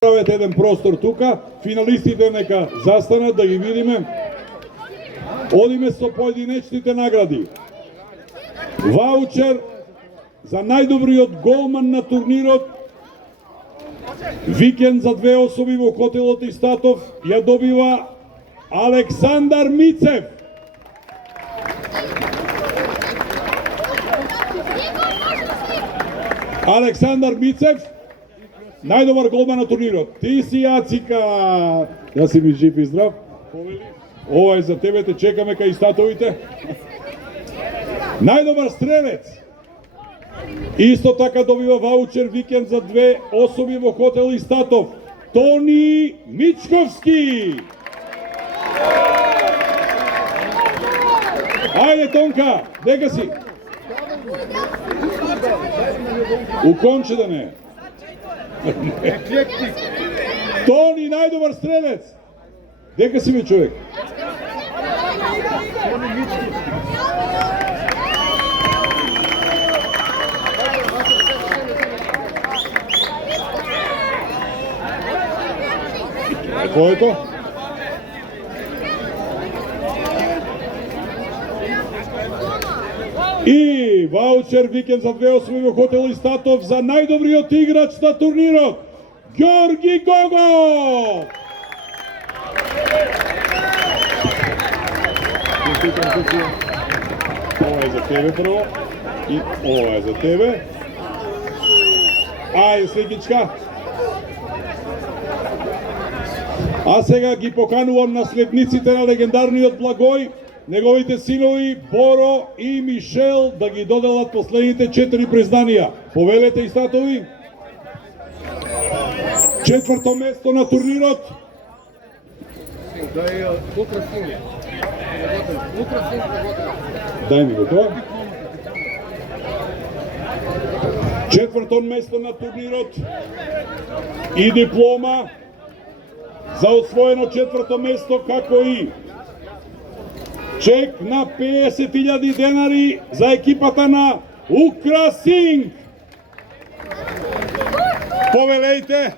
Правете еден простор тука, финалистите нека застанат да ги видиме. Одиме со поединечните награди. Ваучер за најдобриот голман на турнирот. Викенд за две особи во хотелот Истатов ја добива Александар Мицев. Александар Мицев, најдобар голман на турнирот. Ти си Јацика, да си ми жив и здрав. Ова е за тебе, те чекаме кај Истатовите. Најдобар стрелец. Исто така добива ваучер викенд за две особи во хотел Истатов. Тони Мичковски. Ајде Тонка, дека си? У конче да не. Тони најдобар стрелец. Дека си бе човек? Кој е то? И ваучер викенд за две особи во хотел Истатов за најдобриот играч на турнирот, Ѓорги Гого! Ова е за тебе прво и ова е за тебе. Ајде сликичка. А сега ги поканувам наследниците на легендарниот Благој, неговите синови Боро и Мишел да ги доделат последните 4 признанија. Повелете Истатови. Четврто место на турнирот. Дај ми го тоа. Четврто место на турнирот и диплома за освоено четврто место, како и чек на 50.000 денари за екипата на Украсинг. Повелејте.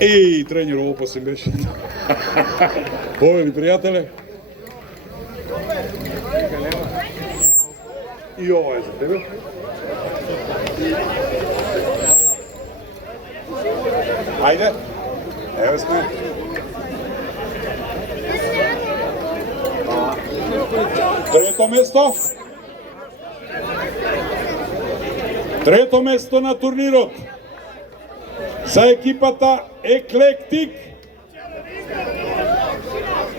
И тренер ово после беше. Повели пријателе. И ова е за тебе. Ајде. Еве сме. Трето место. Трето место на турнирот за екипата Еклектик.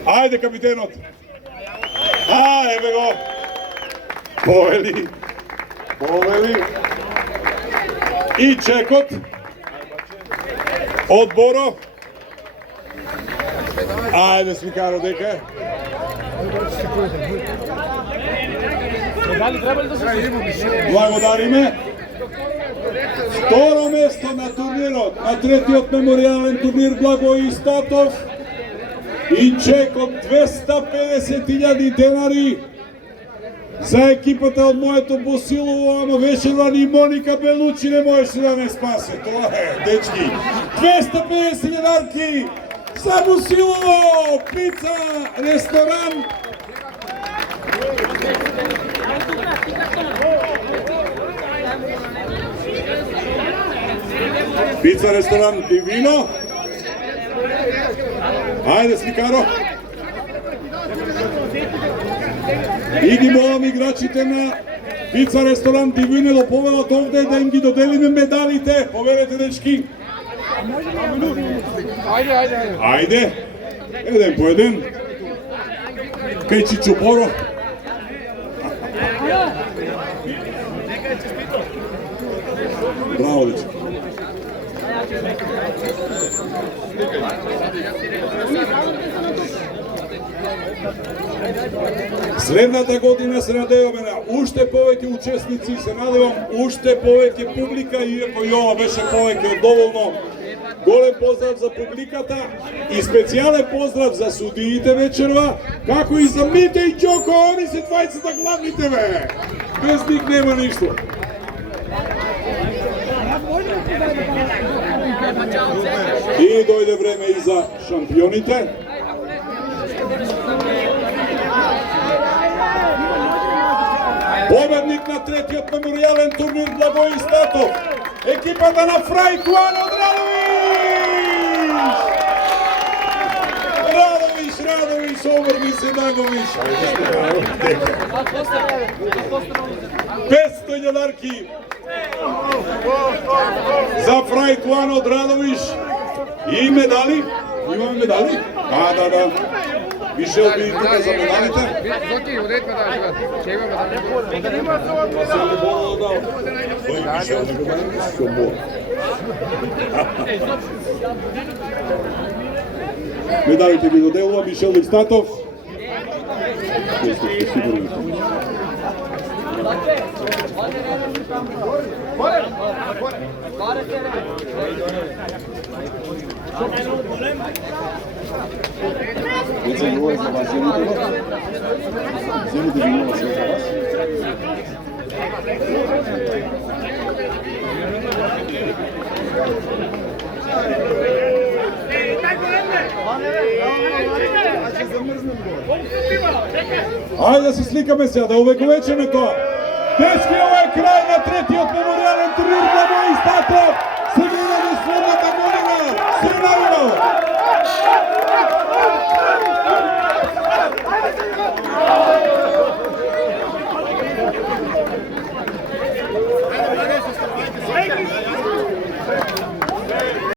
Ајде капитенот. Еве го. Повели. И чекот. Одборо. Ајде свикаро дека. Благодариме. Второ место на турнирот, на третиот меморијален турнир Благој Истатов и чек од 250.000 денари за екипата од моето Босилово, ама вечерва ни Моника Белучи не можеше да не спасе. Тоа е, дечки. 250 денарки за Босилово, пица, ресторан. Пица, ресторан и вино. Ајде сликаро. И ги молам играчите на Пица, ресторан и вино да повелат овде да им ги доделиме медалите. Повелете дечки. Ајде. Еден по еден. Кај Чичо Боро. Браво, дечки. Следната година се надеваме на уште повеќе учесници, се надевам уште повеќе публика, иако и ова беше повеќе од доволно. Голем поздрав за публиката и специјален поздрав за судиите вечерва, како и за Мите и Ѓоко, они се двајцата главните бе. Без нив нема ништо. I dojde vreme i za šampionite. Pobednik na tretиот меморијален турнир Благој Статов, екипата на Фрајкуан од Радовиш! Радовиш, обрни се Даговиш! 500 јадарки за Фрајкуан од Радовиш и медали. Имаме медали? Да. Мишел, би тука за медалите. Готи, одете медали, ќе има медали. Мишел, медалите ги доделува Мишел Листатов. Ајде да се сликаме сега, да увековечеме тоа. Дечки, ова е крај на третиот меморијален турнир Благој Статов.